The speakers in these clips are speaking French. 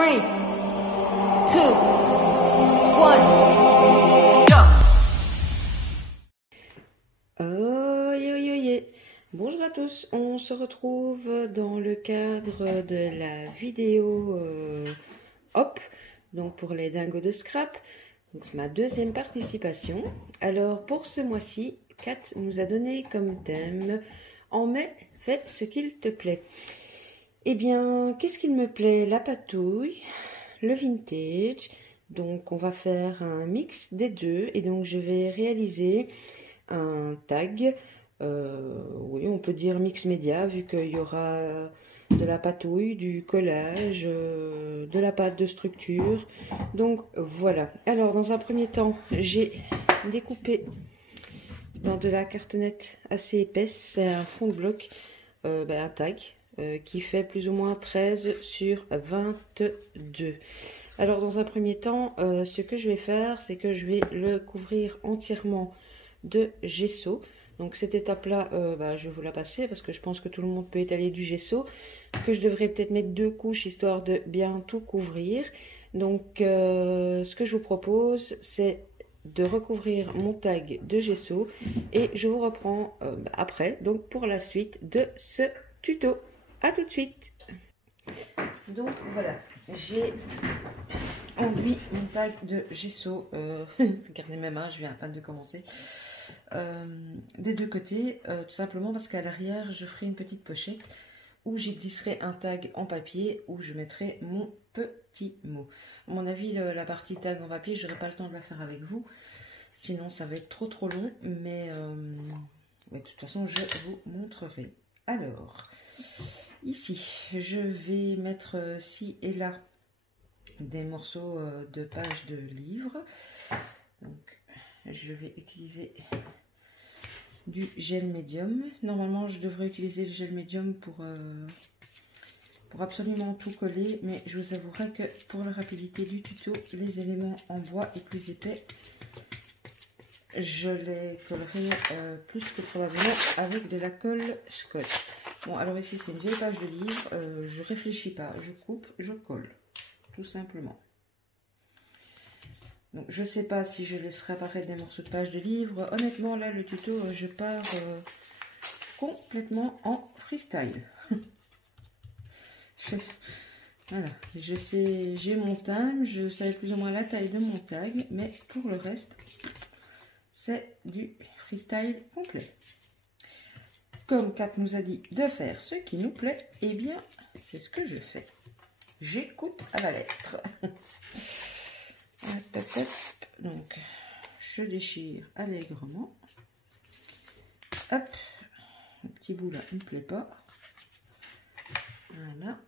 3, 2, 1, go! Bonjour à tous, on se retrouve dans le cadre de la vidéo Hop, donc pour les dingos de scrap. Donc c'est ma deuxième participation. Alors pour ce mois-ci, Kat nous a donné comme thème « En mai, fais ce qu'il te plaît ». Eh bien, qu'est-ce qu'il me plaît? La patouille, le vintage. Donc on va faire un mix des deux et donc je vais réaliser un tag. Oui, on peut dire mix média vu qu'il y aura de la patouille, du collage, de la pâte de structure. Donc voilà. Alors dans un premier temps, j'ai découpé dans de la cartonnette assez épaisse, c'est un fond de bloc, un tag qui fait plus ou moins 13 sur 22. Alors dans un premier temps, ce que je vais faire, c'est que je vais le couvrir entièrement de gesso. Donc cette étape-là, je vais vous la passer parce que je pense que tout le monde peut étaler du gesso. Que je devrais peut-être mettre 2 couches histoire de bien tout couvrir. Donc ce que je vous propose, c'est de recouvrir mon tag de gesso et je vous reprends après, donc pour la suite de ce tuto. À tout de suite. Donc voilà, j'ai enduit mon tag de gesso. Regardez mes mains, je viens à peine de commencer. Des deux côtés, tout simplement parce qu'à l'arrière je ferai une petite pochette où j'y glisserai un tag en papier où je mettrai mon petit mot. À mon avis, la partie tag en papier, je n'aurai pas le temps de la faire avec vous, sinon ça va être trop long, mais de toute façon je vous montrerai. Alors ici je vais mettre ci et là des morceaux de pages de livres. Donc je vais utiliser du gel médium. Normalement, je devrais utiliser le gel médium pour absolument tout coller, mais je vous avouerai que pour la rapidité du tuto, les éléments en bois et plus épais, je les collerai plus que probablement avec de la colle scotch. Bon, alors ici, c'est une vieille page de livre. Je réfléchis pas, je coupe, je colle, tout simplement. Donc, je ne sais pas si je laisserai apparaître des morceaux de pages de livres. Honnêtement, là, le tuto, je pars complètement en freestyle. Voilà, je sais, j'ai mon thème, je savais plus ou moins la taille de mon tag, mais pour le reste, c'est du freestyle complet. Comme Kat nous a dit de faire ce qui nous plaît, eh bien, c'est ce que je fais. J'écoute à la lettre. Donc, je déchire allègrement. Hop, le petit bout là, il ne me plaît pas. Voilà.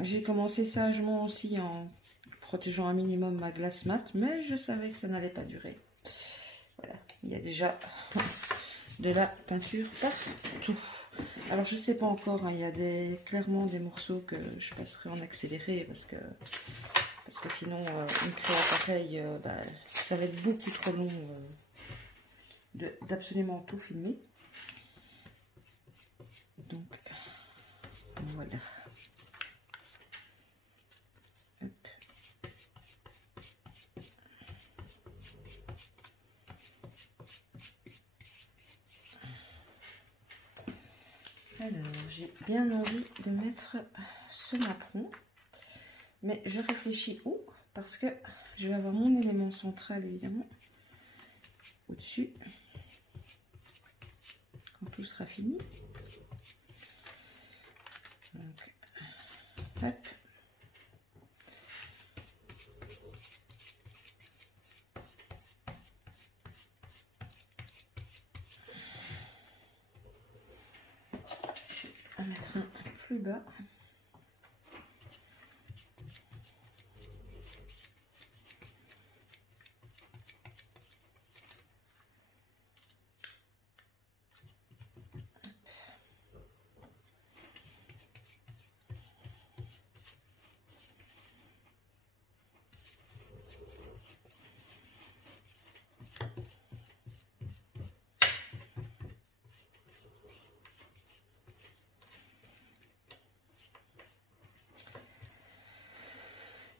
J'ai commencé sagement aussi en protégeant un minimum ma glace mat, mais je savais que ça n'allait pas durer. Voilà, il y a déjà de la peinture partout. Alors je sais pas encore, hein, il y a clairement des morceaux que je passerai en accéléré parce que sinon une créa pareille, ça va être beaucoup trop long d'absolument tout filmer. Donc voilà. Hop. Alors, j'ai bien envie de mettre ce napperon, mais je réfléchis où, parce que je vais avoir mon élément central évidemment au-dessus quand tout sera fini. Donc, hop. Je vais mettre un plus bas.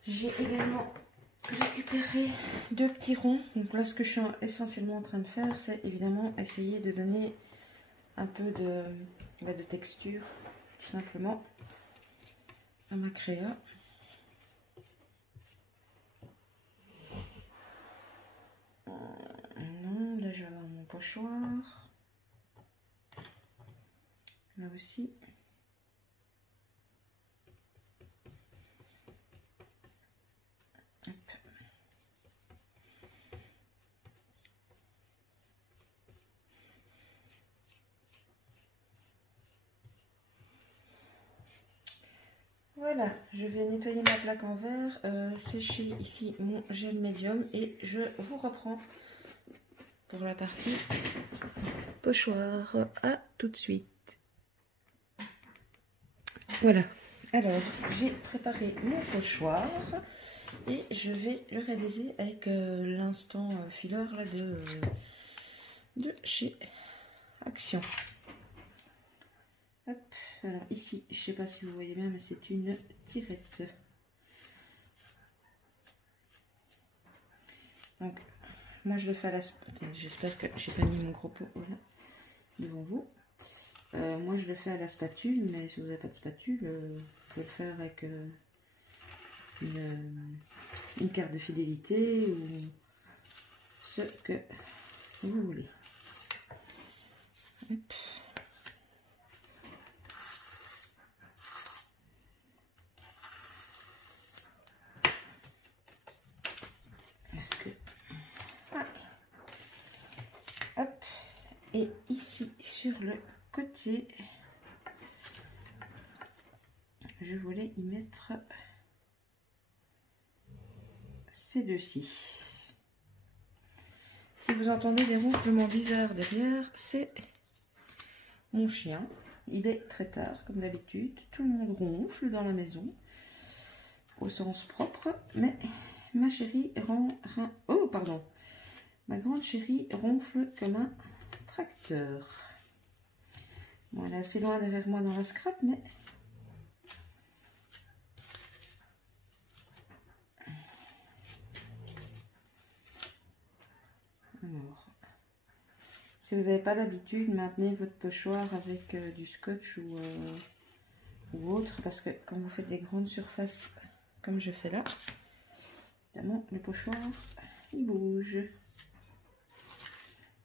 J'ai également récupéré 2 petits ronds. Donc là, ce que je suis essentiellement en train de faire, c'est évidemment essayer de donner un peu de texture, tout simplement, à ma créa. Non, là je vais avoir mon pochoir. Là aussi. Hop. Voilà, je vais nettoyer ma plaque en verre, sécher ici mon gel médium et je vous reprends pour la partie pochoir. À tout de suite. Voilà, alors j'ai préparé mon pochoir et je vais le réaliser avec l'instant filler là, de chez Action. Hop, alors ici, je ne sais pas si vous voyez bien, mais c'est une tirette. Donc, moi je le fais à la spatule. J'espère que j'ai pas mis mon gros pot voilà, devant vous. Moi je le fais à la spatule, mais si vous n'avez pas de spatule, vous pouvez le faire avec une carte de fidélité ou ce que vous voulez. Hop. Est-ce que... Ah. Hop. Et ici sur le côté, je voulais y mettre ces deux-ci. Si vous entendez des ronflements bizarres derrière, c'est mon chien. Il est très tard, comme d'habitude. Tout le monde ronfle dans la maison, au sens propre. Mais ma chérie oh, pardon. Ma grande chérie ronfle comme un tracteur. Bon, elle est assez loin derrière moi dans la scrap, mais... Alors, si vous n'avez pas l'habitude, maintenez votre pochoir avec du scotch ou autre, parce que quand vous faites des grandes surfaces comme je fais là, évidemment le pochoir il bouge.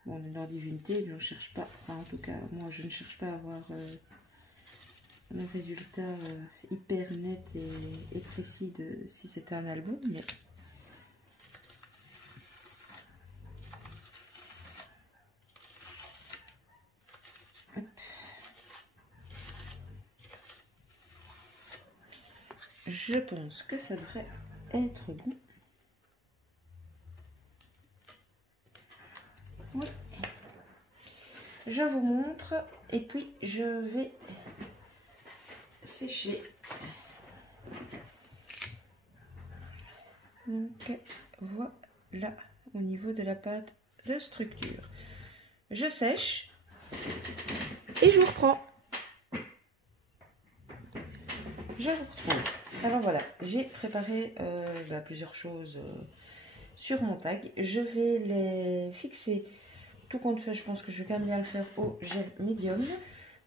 Bon, on est dans Divinité, je ne cherche pas, enfin en tout cas moi je ne cherche pas à avoir un résultat hyper net et précis de si c'était un album, mais je pense que ça devrait être bon. Oui. Je vous montre et puis je vais sécher. Donc voilà au niveau de la pâte de structure. Je sèche et je vous reprends. Je vous retrouve. Alors voilà, j'ai préparé plusieurs choses sur mon tag. Je vais les fixer tout compte fait. Je pense que je vais quand même bien le faire au gel médium.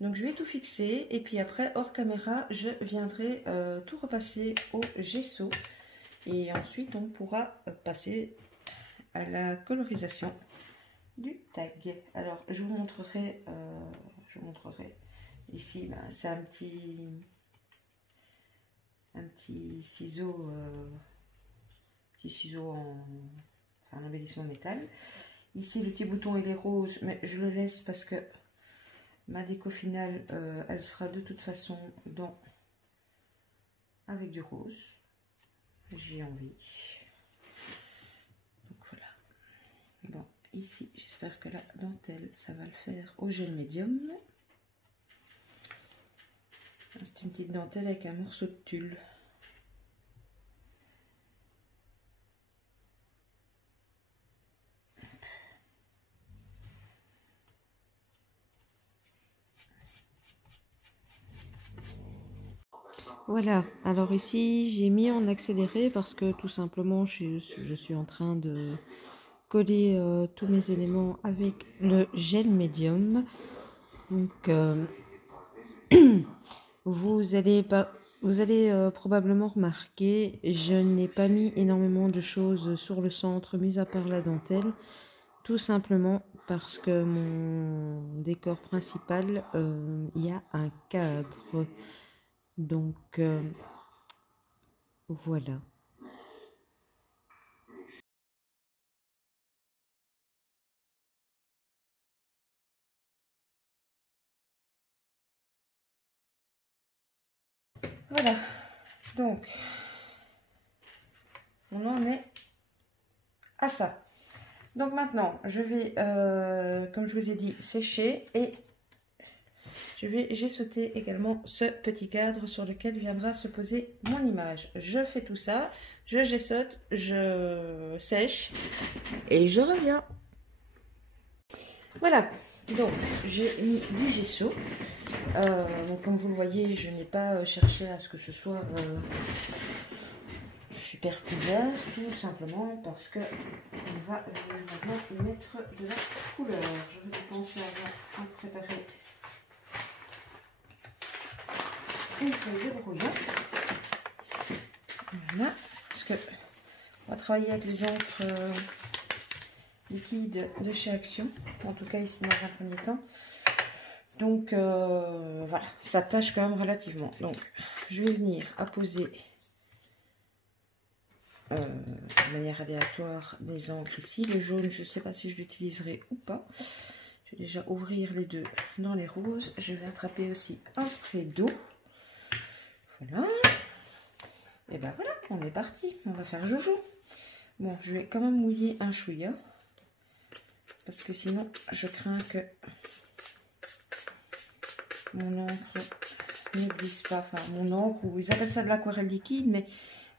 Donc je vais tout fixer et puis après hors caméra je viendrai tout repasser au gesso et ensuite on pourra passer à la colorisation du tag. Alors je vous montrerai ici, c'est un petit ciseau en embellissement métal. Ici le petit bouton il est rose, mais je le laisse parce que ma déco finale elle sera de toute façon avec du rose. J'ai envie. Donc voilà. Bon, ici j'espère que la dentelle ça va le faire au gel médium. C'est une petite dentelle avec un morceau de tulle. Voilà, alors ici j'ai mis en accéléré parce que tout simplement je suis en train de coller tous mes éléments avec le gel médium. Donc vous allez probablement remarquer, je n'ai pas mis énormément de choses sur le centre, mis à part la dentelle, tout simplement parce que mon décor principal, il y a un cadre. Donc voilà. Voilà, donc on en est à ça. Donc maintenant, je vais, comme je vous ai dit, sécher et j'ai sauté également ce petit cadre sur lequel viendra se poser mon image. Je fais tout ça, je gessote, je sèche et je reviens. Voilà, donc j'ai mis du gesso. Donc comme vous le voyez, je n'ai pas cherché à ce que ce soit super couvert, tout simplement parce que on va maintenant y mettre de la couleur. Je vais penser à préparer une feuille de brouillon. Voilà, parce que on va travailler avec les encres liquides de chez Action, en tout cas ici dans un premier temps. Donc voilà, ça tâche quand même relativement. Donc je vais venir apposer de manière aléatoire les encres ici. Le jaune, je ne sais pas si je l'utiliserai ou pas. Je vais déjà ouvrir les deux dans les roses. Je vais attraper aussi un spray d'eau. Voilà. Et ben voilà, on est parti. On va faire joujou. Bon, je vais quand même mouiller un chouïa. Parce que sinon, je crains que mon encre ne glisse pas. Enfin, mon encre, ou ils appellent ça de l'aquarelle liquide, mais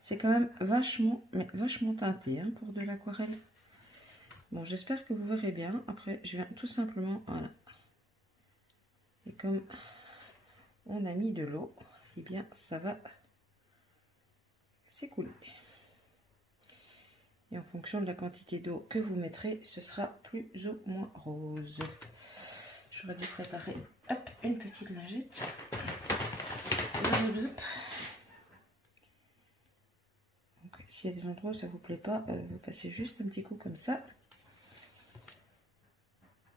c'est quand même vachement teinté hein, pour de l'aquarelle. Bon, j'espère que vous verrez bien. Après, je viens tout simplement, voilà. Et comme on a mis de l'eau, eh bien, ça va s'écouler. Et en fonction de la quantité d'eau que vous mettrez, ce sera plus ou moins rose. J'aurais dû préparer hop, une petite lingette. S'il y a des endroits où ça ne vous plaît pas, vous passez juste un petit coup comme ça.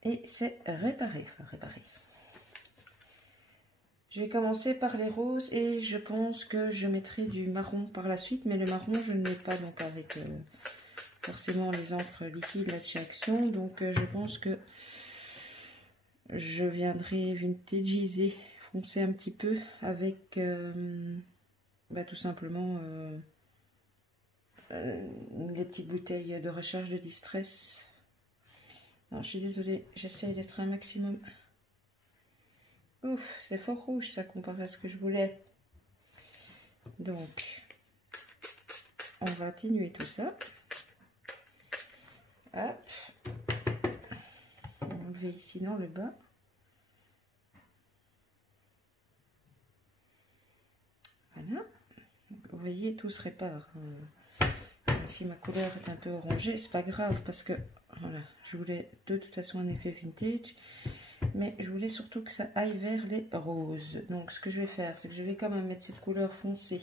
Et c'est réparé. Enfin, réparé. Je vais commencer par les roses et je pense que je mettrai du marron par la suite. Mais le marron, je ne mets pas donc avec forcément les encres liquides là de chez Action. Donc je pense que je viendrai vintagiser, foncer un petit peu avec tout simplement les petites bouteilles de recharge de distress. Alors, je suis désolée, j'essaye d'être un maximum. Ouf, c'est fort rouge ça comparé à ce que je voulais. Donc, on va atténuer tout ça. Hop. On va enlever ici dans le bas. Voilà. Vous voyez, tout se répare. Ici, ma couleur est un peu orangée. C'est pas grave parce que voilà, je voulais de toute façon un effet vintage. Mais je voulais surtout que ça aille vers les roses. Donc ce que je vais faire, c'est que je vais quand même mettre cette couleur foncée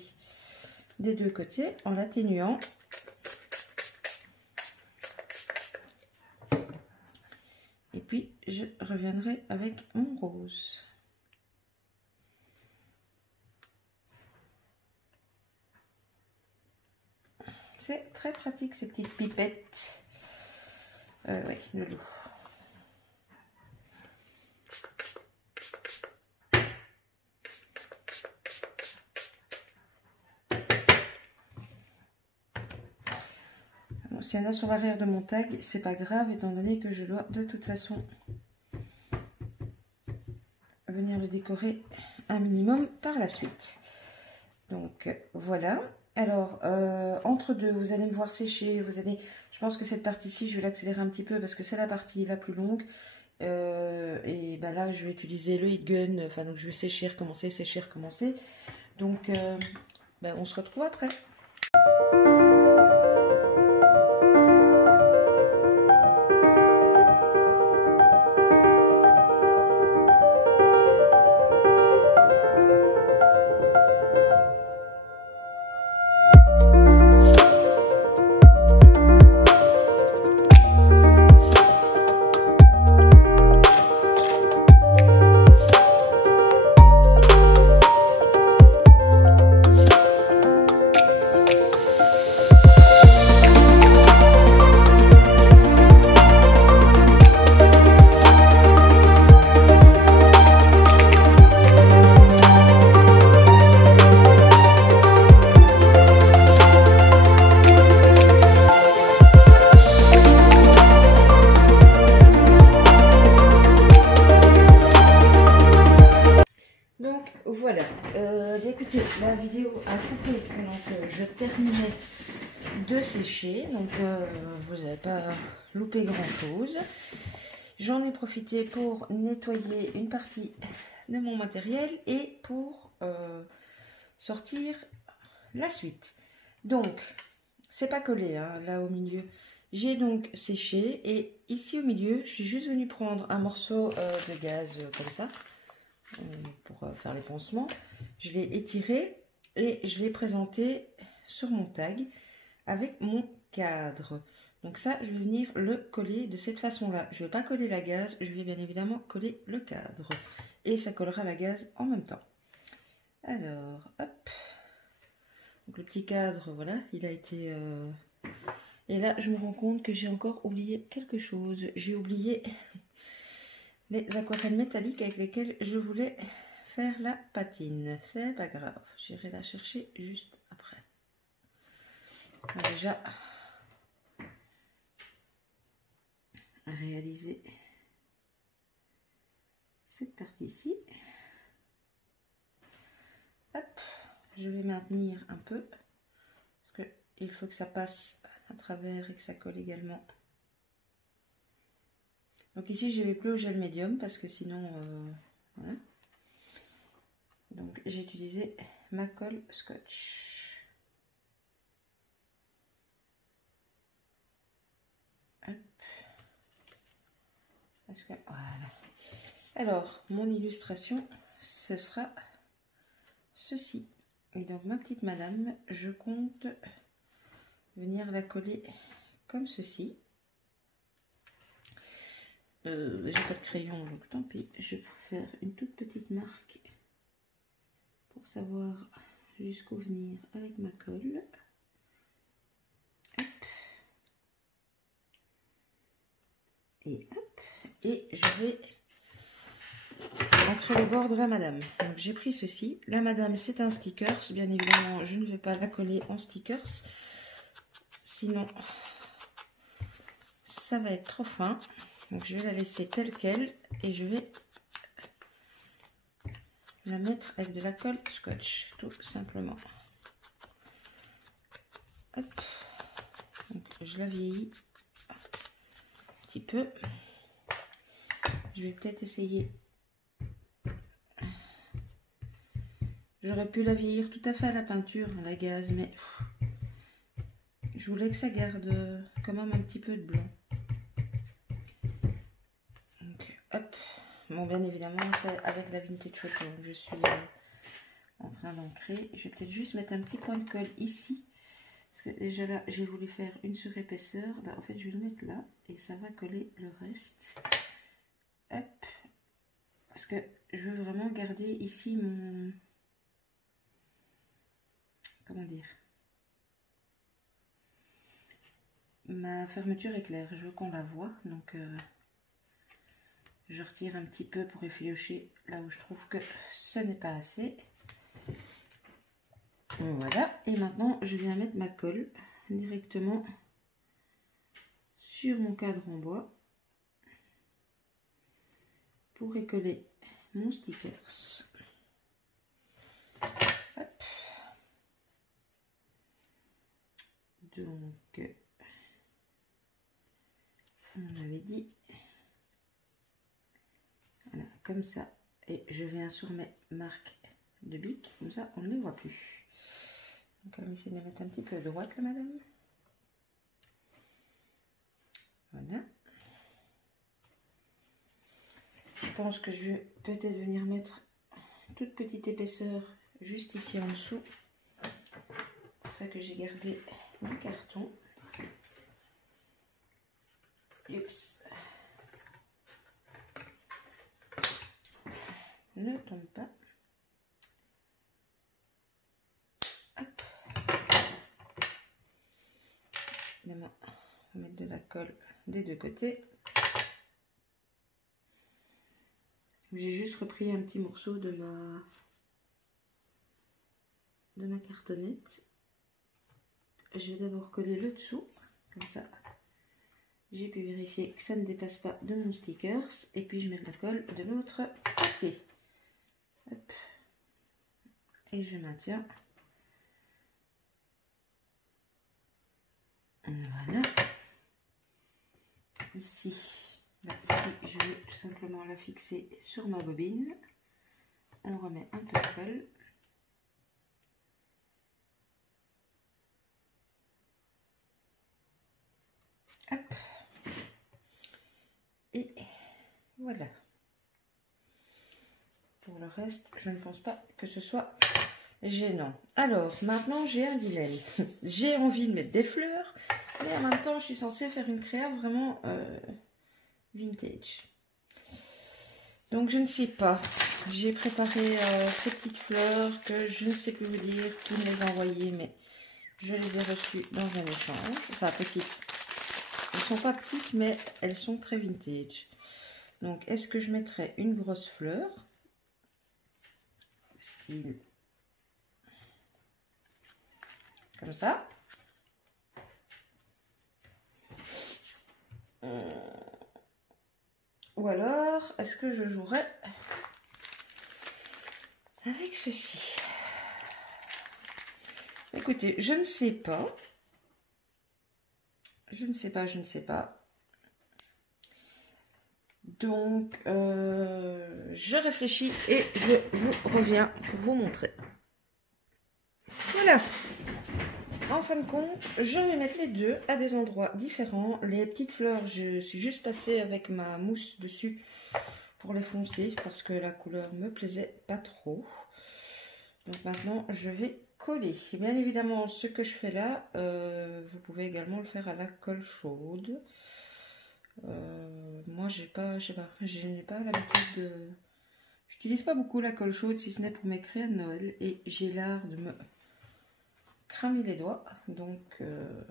des deux côtés en l'atténuant. Et puis je reviendrai avec mon rose. C'est très pratique ces petites pipettes. Oui, de l'eau. S'il y en a sur l'arrière de mon tag, c'est pas grave étant donné que je dois de toute façon venir le décorer un minimum par la suite. Donc voilà. Alors entre deux, vous allez me voir sécher. Je pense que cette partie-ci, je vais l'accélérer un petit peu parce que c'est la partie la plus longue. Et ben là, je vais utiliser le heat gun. Enfin donc je vais sécher, recommencer, sécher, recommencer. Donc, on se retrouve après. Voilà, écoutez, la vidéo a coupé pendant que je terminais de sécher, donc vous n'avez pas loupé grand chose. J'en ai profité pour nettoyer une partie de mon matériel et pour sortir la suite. Donc, c'est pas collé hein, là au milieu. J'ai donc séché et ici au milieu, je suis juste venue prendre un morceau de gaz comme ça. Pour faire les pansements, je l'ai étiré et je l'ai présenté sur mon tag avec mon cadre. Donc ça, je vais venir le coller de cette façon-là. Je ne vais pas coller la gaze, je vais bien évidemment coller le cadre. Et ça collera la gaze en même temps. Alors, hop. Donc le petit cadre, voilà, il a été... Et là, je me rends compte que j'ai encore oublié quelque chose. J'ai oublié... les aquarelles métalliques avec lesquelles je voulais faire la patine. C'est pas grave, j'irai la chercher juste après. On va déjà réaliser cette partie ici. Hop, je vais maintenir un peu parce que il faut que ça passe à travers et que ça colle également. Donc ici je vais plus au gel médium parce que sinon voilà. Donc j'ai utilisé ma colle scotch. Hop. Parce que voilà. Alors mon illustration ce sera ceci. Et donc ma petite madame, je compte venir la coller comme ceci. J'ai pas de crayon donc tant pis, je vais faire une toute petite marque pour savoir jusqu'où venir avec ma colle. Hop. Et hop, et je vais ancrer le bord de la madame. Donc j'ai pris ceci, la madame c'est un stickers, bien évidemment je ne vais pas la coller en stickers, sinon ça va être trop fin. Donc je vais la laisser telle qu'elle et je vais la mettre avec de la colle scotch, tout simplement. Hop. Donc je la vieillis un petit peu. Je vais peut-être essayer. J'aurais pu la vieillir tout à fait à la peinture, à la gaze, mais je voulais que ça garde quand même un petit peu de blanc. Hop, bon bien évidemment c'est avec la vintage photo, donc je suis en train d'ancrer. Je vais peut-être juste mettre un petit point de colle ici, parce que déjà là j'ai voulu faire une surépaisseur, bah, en fait je vais le mettre là et ça va coller le reste. Hop, parce que je veux vraiment garder ici mon, comment dire, ma fermeture éclair, je veux qu'on la voit, donc je retire un petit peu pour effilocher là où je trouve que ce n'est pas assez. Voilà, et maintenant je viens mettre ma colle directement sur mon cadre en bois pour recoller mon stickers. Hop. Donc, on avait dit, voilà, comme ça, et je viens sur mes marques de bic, comme ça on ne les voit plus. Donc on va essayer de les mettre un petit peu à droite là, madame. Voilà. Je pense que je vais peut-être venir mettre toute petite épaisseur juste ici en dessous. C'est pour ça que j'ai gardé du carton. Oups. Ne tombe pas. Hop. Évidemment, on va mettre de la colle des deux côtés. J'ai juste repris un petit morceau de ma cartonnette. Je vais d'abord coller le dessous, comme ça. J'ai pu vérifier que ça ne dépasse pas de mon stickers. Et puis je mets de la colle de l'autre côté. Hop. Et je maintiens. Voilà. Ici, là, ici, je vais tout simplement la fixer sur ma bobine. On remet un peu de colle. Hop. Et voilà. Pour le reste, je ne pense pas que ce soit gênant. Alors, maintenant, j'ai un dilemme. J'ai envie de mettre des fleurs, mais en même temps, je suis censée faire une créa vraiment vintage. Donc, je ne sais pas. J'ai préparé ces petites fleurs que je ne sais plus vous dire qui me les a envoyées, mais je les ai reçues dans un échange. Enfin, petites. Elles ne sont pas petites, mais elles sont très vintage. Donc, est-ce que je mettrais une grosse fleur, style comme ça, ou alors est-ce que je jouerais avec ceci? Écoutez, je ne sais pas. Je ne sais pas. Donc, je réfléchis et je vous reviens pour vous montrer. Voilà. En fin de compte, je vais mettre les deux à des endroits différents. Les petites fleurs, je suis juste passée avec ma mousse dessus pour les foncer parce que la couleur me plaisait pas trop. Donc maintenant, je vais coller. Bien évidemment, ce que je fais là, vous pouvez également le faire à la colle chaude. Moi, je n'ai pas l'habitude de... J'utilise pas beaucoup la colle chaude, si ce n'est pour mes créas de Noël. Et j'ai l'art de me cramer les doigts. Donc, je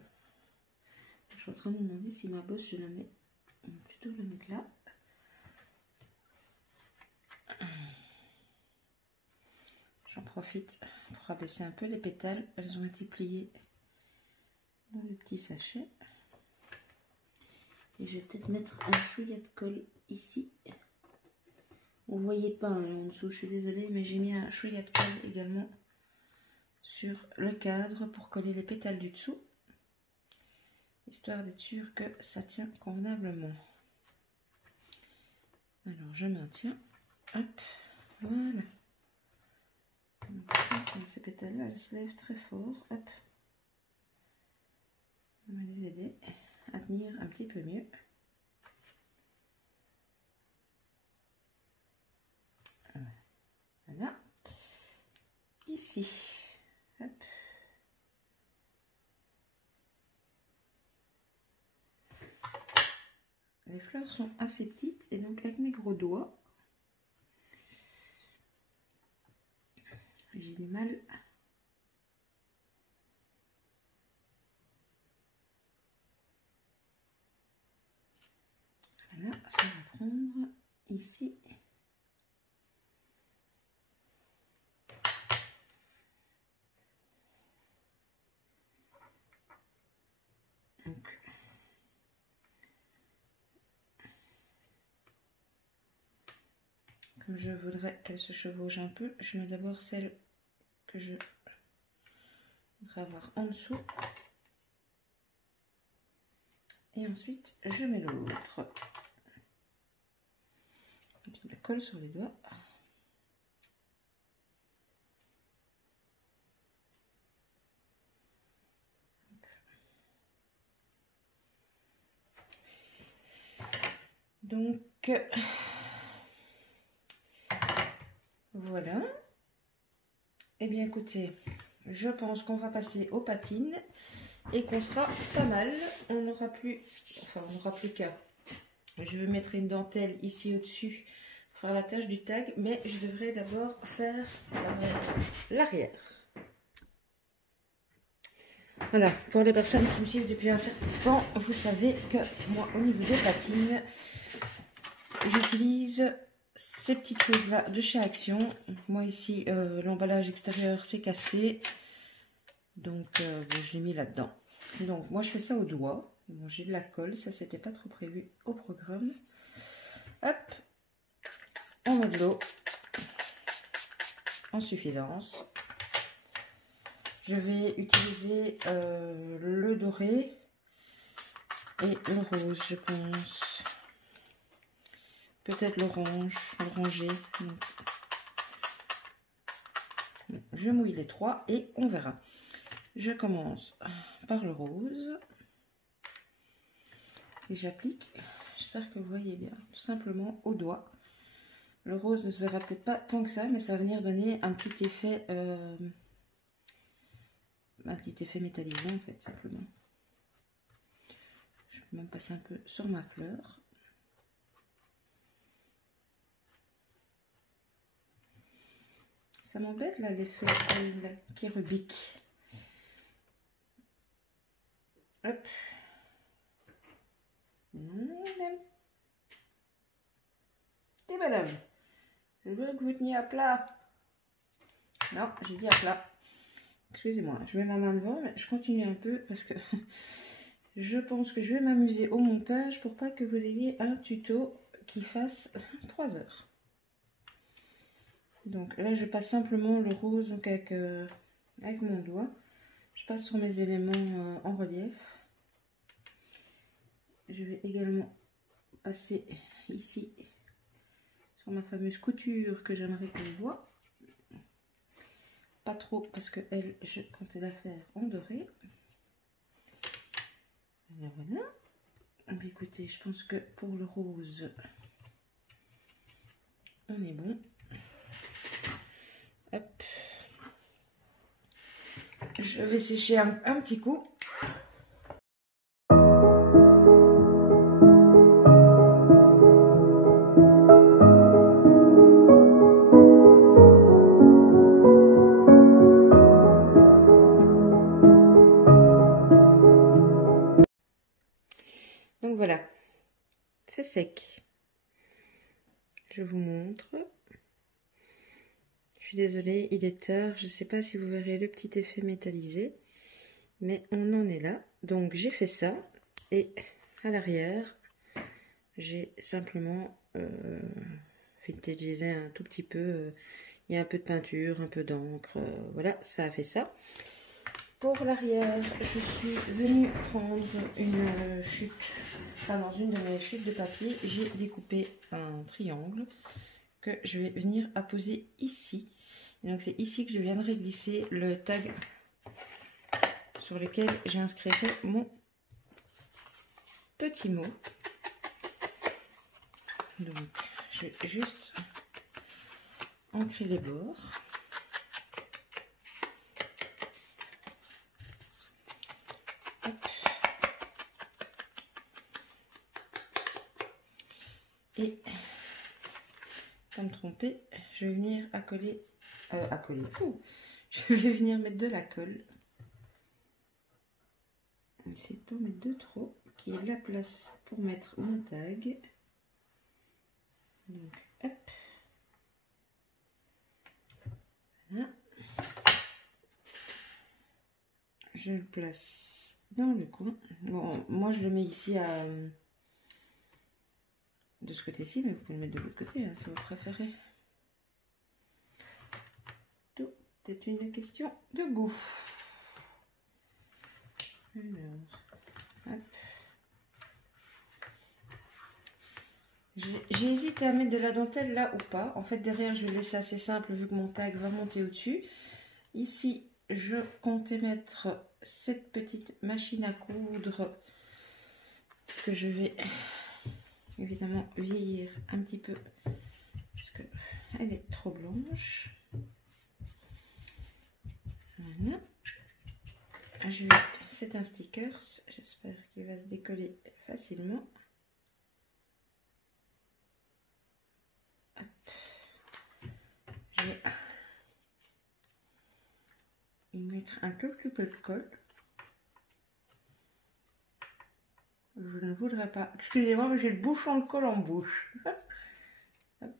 suis en train de me demander si ma bosse, je la mets... On va plutôt la mettre là. J'en profite pour rabaisser un peu les pétales. Elles ont été pliées dans le petit sachet. Et je vais peut-être mettre un chouïa de colle ici. Vous ne voyez pas hein, en dessous, je suis désolée, mais j'ai mis un chouïa de colle également sur le cadre pour coller les pétales du dessous. Histoire d'être sûr que ça tient convenablement. Alors je maintiens. Hop, voilà. Donc, ces pétales-là, elles se lèvent très fort. Hop. On va les aider à tenir un petit peu mieux. Voilà. Ici. Hop. Les fleurs sont assez petites et donc avec mes gros doigts, j'ai du mal. Voilà, ça va prendre ici. Donc, comme je voudrais qu'elle se chevauche un peu, je mets d'abord celle que je voudrais avoir en dessous. Et ensuite, je mets l'autre. Je la colle sur les doigts. Donc, voilà. Eh bien, écoutez, je pense qu'on va passer aux patines et qu'on sera pas mal. On n'aura plus, enfin, on n'aura plus qu'à. Je vais mettre une dentelle ici au-dessus pour faire la tâche du tag, mais je devrais d'abord faire l'arrière. Voilà, pour les personnes qui me suivent depuis un certain temps, vous savez que moi, au niveau des patines, j'utilise ces petites choses-là de chez Action. Moi ici, l'emballage extérieur s'est cassé, donc bon, je l'ai mis là-dedans. Donc moi, je fais ça au doigt. Bon, j'ai de la colle, ça c'était pas trop prévu au programme. Hop, on met de l'eau en suffisance. Je vais utiliser le doré et le rose, je pense. Peut-être l'orange, l'orangé. Je mouille les trois et on verra. Je commence par le rose. Et j'applique, j'espère que vous voyez bien, tout simplement au doigt. Le rose ne se verra peut-être pas tant que ça, mais ça va venir donner un petit effet métallisé en fait, simplement. Je peux même passer un peu sur ma fleur. Ça m'embête là l'effet qui rebique. Hop. Et madame, je veux que vous teniez à plat. Non, j'ai dit à plat. Excusez-moi, je mets ma main devant, mais je continue un peu parce que je pense que je vais m'amuser au montage pour pas que vous ayez un tuto qui fasse 3 heures. Donc là, je passe simplement le rose donc avec mon doigt. Je passe sur mes éléments en relief. Je vais également passer ici sur ma fameuse couture que j'aimerais qu'on voit. Pas trop parce que elle, je comptais la faire en doré. Voilà. Mais écoutez, je pense que pour le rose, on est bon. Hop. Je vais sécher un petit coup. Donc voilà, c'est sec. Je vous montre. Je suis désolée, il est tard. Je ne sais pas si vous verrez le petit effet métallisé, mais on en est là. Donc j'ai fait ça et à l'arrière, j'ai simplement finalisé un tout petit peu. Il y a un peu de peinture, un peu d'encre. Voilà, ça a fait ça. Pour l'arrière, je suis venue prendre une chute, enfin dans une de mes chutes de papier, j'ai découpé un triangle que je vais venir apposer ici. Et donc c'est ici que je viendrai glisser le tag sur lequel j'inscrirai mon petit mot. Donc je vais juste ancrer les bords. Et sans me tromper, je vais venir accoler, je vais venir mettre de la colle. Essayer de ne pas mettre de trop, qui est la place pour mettre mon tag. Donc, hop. Voilà. Je le place dans le coin. Bon, moi je le mets ici à de ce côté-ci, mais vous pouvez le mettre de l'autre côté, hein, si vous préférez. Tout est une question de goût. Alors, hop. J'ai hésité à mettre de la dentelle là ou pas. En fait, derrière, je vais laisser assez simple vu que mon tag va monter au-dessus. Ici, je comptais mettre cette petite machine à coudre que je vais évidemment vieillir un petit peu parce que elle est trop blanche. Voilà. C'est un sticker, j'espère qu'il va se décoller facilement. Hop. Je vais y mettre un tout petit peu de colle. Je ne voudrais pas. Excusez-moi, mais j'ai le bouchon de colle en bouche. Hop.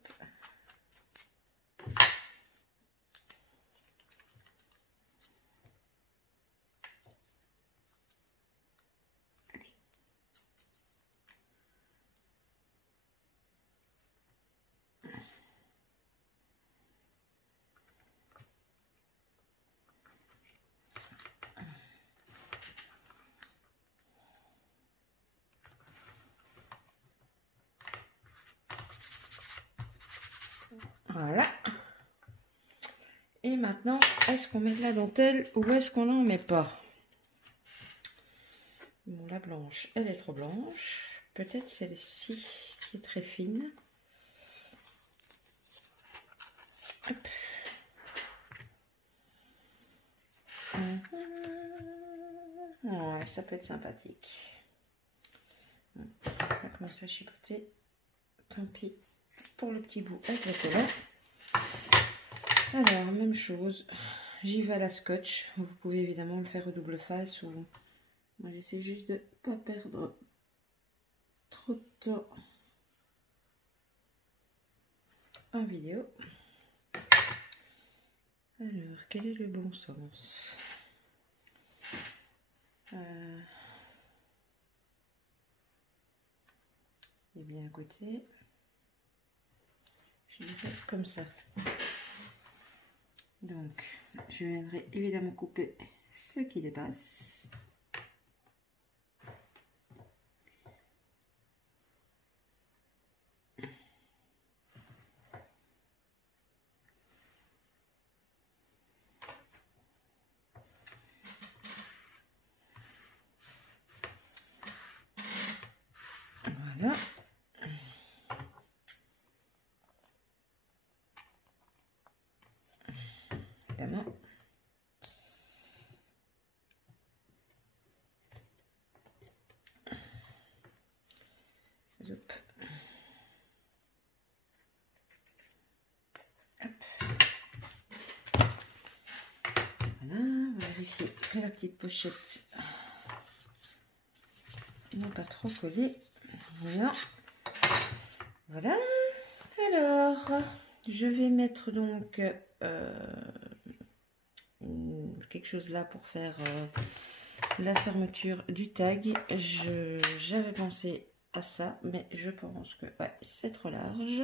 Voilà. Et maintenant, est-ce qu'on met de la dentelle ou est-ce qu'on n'en met pas? Bon, la blanche, elle est trop blanche. Peut-être celle-ci qui est très fine. Hop. Ouais, ça peut être sympathique. On va commencer à chipoter. Tant pis pour le petit bout avec le collant. Alors, même chose. J'y vais à la scotch. Vous pouvez évidemment le faire au double face ou... Moi, j'essaie juste de ne pas perdre trop de temps en vidéo. Alors, quel est le bon sens? Et bien à côté, je dirais comme ça. Donc, je viendrai évidemment couper ce qui dépasse. Voilà. Évidemment. Hop. Voilà, on va vérifier que la petite pochette n'est pas trop collée. Voilà. Voilà. Alors, je vais mettre donc quelque chose là pour faire la fermeture du tag. J'avais pensé à ça, mais je pense que ouais, c'est trop large.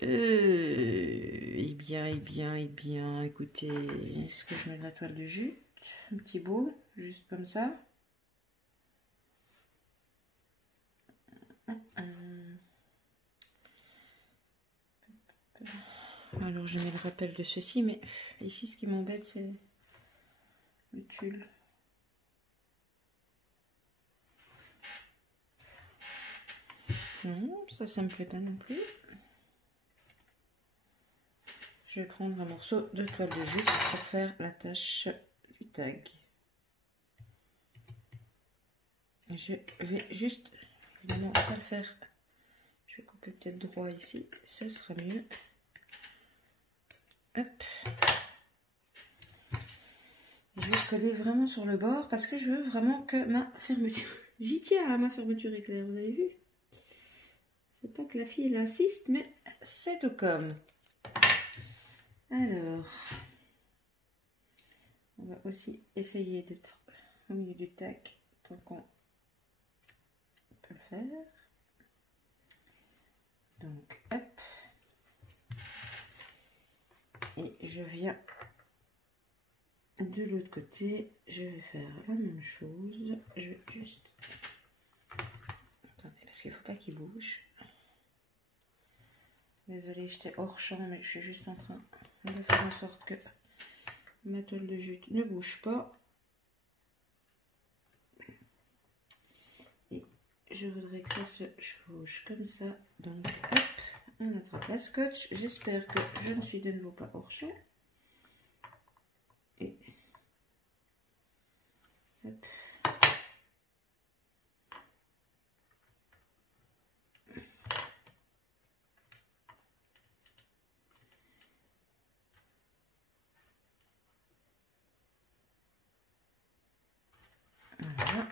Eh bien, écoutez, est-ce que je mets de la toile de jute? Un petit bout, juste comme ça. Alors, je mets le rappel de ceci, mais ici, ce qui m'embête, c'est le tulle. Non, ça me plaît pas non plus. Je vais prendre un morceau de toile de jute pour faire la tâche du tag. Je vais juste, évidemment, pas le faire. Je vais couper peut-être droit ici, ce sera mieux. Hop. Je vais coller vraiment sur le bord parce que je veux vraiment que ma fermeture... J'y tiens à ma fermeture éclair, vous avez vu? C'est pas que la fille elle insiste, mais c'est tout comme. Alors, on va aussi essayer d'être au milieu du tac tant qu'on peut le faire. Donc, hop. Et je viens de l'autre côté. Je vais faire la même chose. Je vais juste... Attendez, parce qu'il ne faut pas qu'il bouge. Désolée, j'étais hors champ, mais je suis juste en train de faire en sorte que ma toile de jute ne bouge pas. Et je voudrais que ça se chevauche comme ça. Donc hop, on attrape la scotch. J'espère que je ne suis de nouveau pas hors champ. Et hop. Voilà.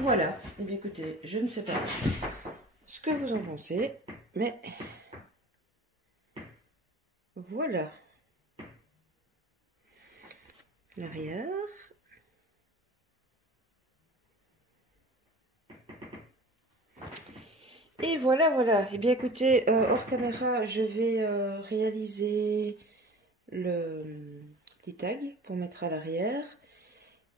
Voilà, et bien écoutez, je ne sais pas ce que vous en pensez, mais voilà l'arrière. Et voilà. Et bien écoutez, hors caméra, je vais réaliser le petit tag pour mettre à l'arrière.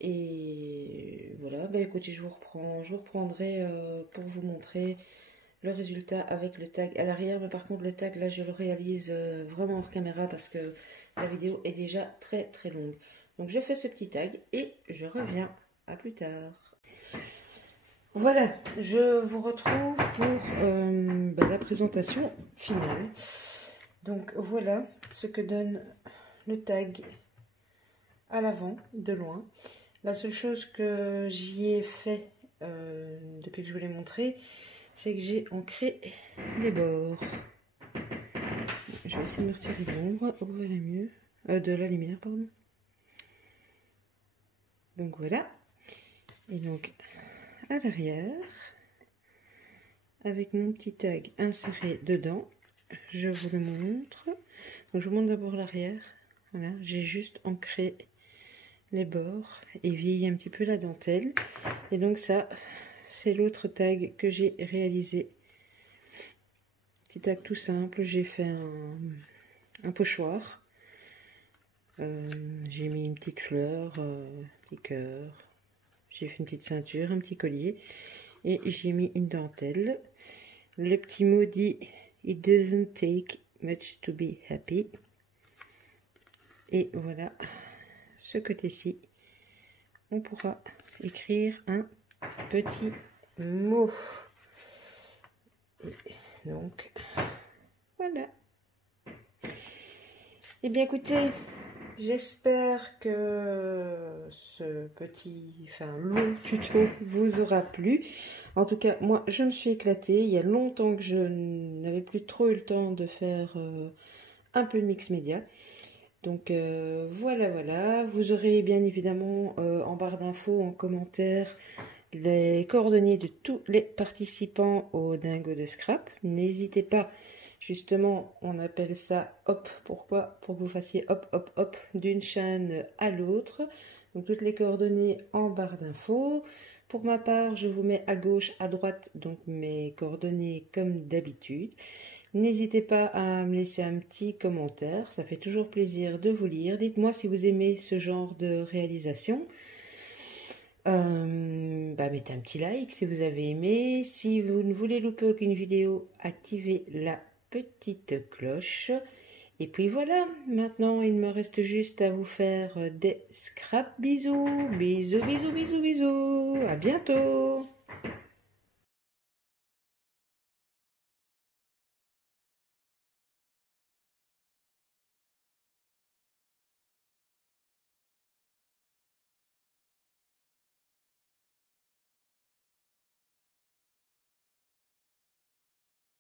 Et voilà, ben écoutez, je vous reprendrai pour vous montrer le résultat avec le tag à l'arrière. Mais par contre, le tag, là, je le réalise vraiment hors caméra parce que la vidéo est déjà très longue. Donc, je fais ce petit tag et je reviens. À plus tard. Voilà, je vous retrouve pour la présentation finale. Donc, voilà ce que donne le tag à l'avant, de loin. La seule chose que j'y ai fait depuis que je vous l'ai montré, c'est que j'ai ancré les bords. Je vais essayer de me retirer de l'ombre, vous verrez mieux. De la lumière, pardon. Donc voilà. Et donc à l'arrière, avec mon petit tag inséré dedans, je vous le montre. Donc je vous montre d'abord l'arrière. Voilà, j'ai juste ancré les bords et vieilli un petit peu la dentelle. Et donc ça, c'est l'autre tag que j'ai réalisé. Petit tag tout simple, j'ai fait un pochoir. J'ai mis une petite fleur, un petit cœur. J'ai fait une petite ceinture, un petit collier. Et j'ai mis une dentelle. Le petit mot dit « It doesn't take much to be happy ». Et voilà, ce côté-ci, on pourra écrire un petit mot. Et donc, voilà. Et bien écoutez, j'espère que ce petit, long tuto vous aura plu. En tout cas, moi, je me suis éclatée. Il y a longtemps que je n'avais plus trop eu le temps de faire un peu de mix média. Donc voilà. Vous aurez bien évidemment en barre d'infos, en commentaire, les coordonnées de tous les participants au Dingo de Scrap. N'hésitez pas. Justement, on appelle ça hop. Pourquoi? Pour que vous fassiez hop d'une chaîne à l'autre. Donc toutes les coordonnées en barre d'infos. Pour ma part, je vous mets à gauche, à droite, donc mes coordonnées comme d'habitude. N'hésitez pas à me laisser un petit commentaire, ça fait toujours plaisir de vous lire. Dites-moi si vous aimez ce genre de réalisation. Mettez un petit like si vous avez aimé. Si vous ne voulez louper aucune vidéo, activez la petite cloche. Et puis voilà, maintenant il me reste juste à vous faire des scraps. Bisous, à bientôt.